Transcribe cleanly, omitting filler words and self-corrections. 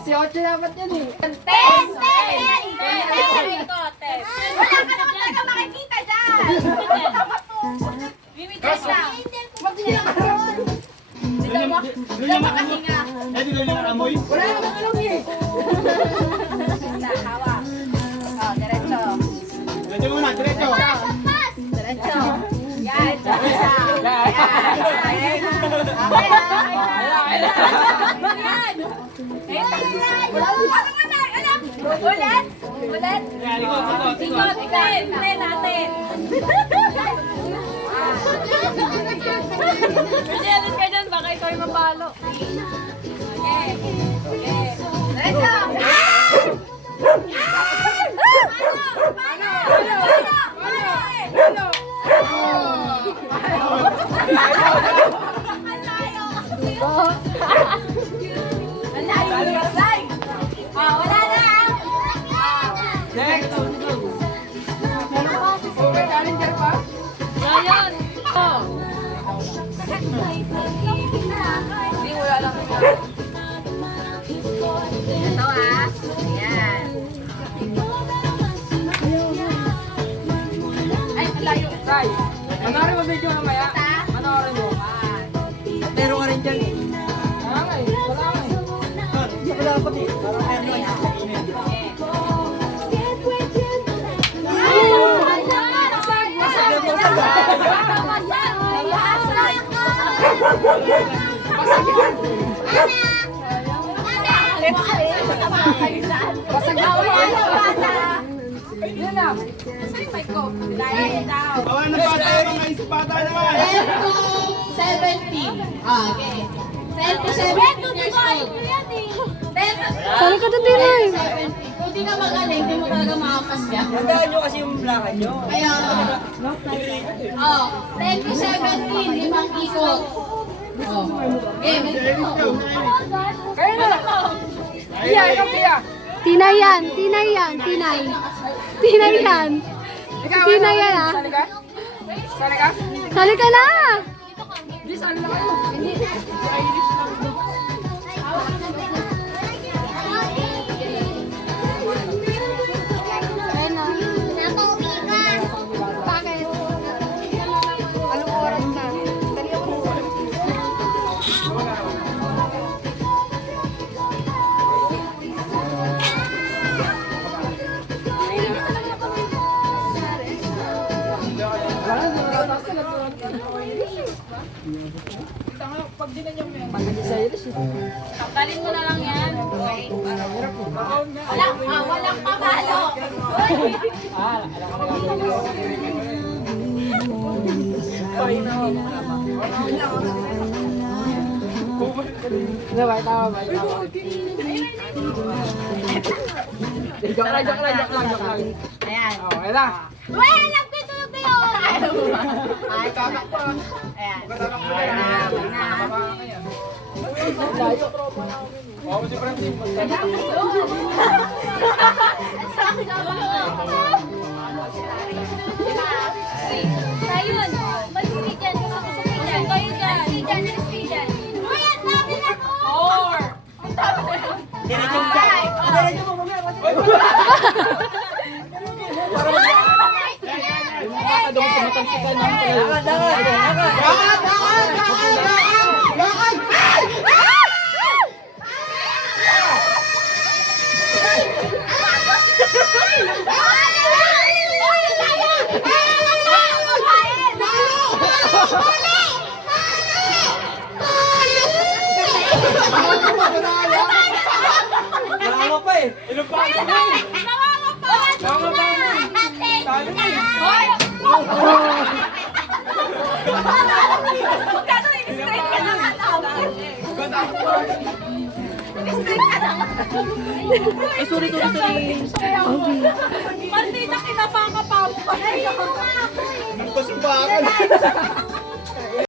Si Ocho dapat yan eh. Ten! Wala ka naman talaga makikita dyan! Limited lang. Doon yung makahinga. Eh, doon yung amoy. Wala naman alam eh. Hawak. Oh, diretso. Diretso muna, diretso. Diretso. Yan. Ulit? Ulit? Ikot natin. Majelis ka dyan, baka ikaw yung mapalo. Okay. Diretso! Wala na! Next! Okay, challenger pa? Ngayon! Hindi, wala lang. Ito ayan. Ay, malayo. Guys, manoorin mo video mamaya. Manoorin mo. Pero ka rin dyan eh. Wala nga eh. Wala nga eh. Wala pa eh. Parang meron lang. Bawa na bata, mga isipata naman. 17. Okay. 10 to 17 years old. Sali ka doon din eh. 17. Kung di ka magaling, di mo talaga makapasya. Tandaan nyo kasi yung blakan nyo. Kaya, 10 to 17, limang ikot. Oh. Okay, may ikot. Kaya na lang. Pia, ikaw Pia. Tinay yan. Tinay yan. Ikaw, Tinay yan ah. Sali ka? Sali ka? Sali ka na. Hindi, sali na kayo. Ayun na. Bakit? Anong oras na? Dali ako. Tanggalin mo na lang yan. Walang pamalo. Tama ba? Joke lang. Ayan. Oh, ayan na. Uy, alam ko ito yung tayo. Ay, kakak po. Ayan. Oo, si Francine. Ayun. Mag-skate yan. Mag-skate yan. Kayo dyan. Skate yan. Uy, ang dami na ko. Nakama pa eh. Ilan pa ang sakay? Ay, sorry. Martina, kinapaka pa mo pa. Nagpasimbakan.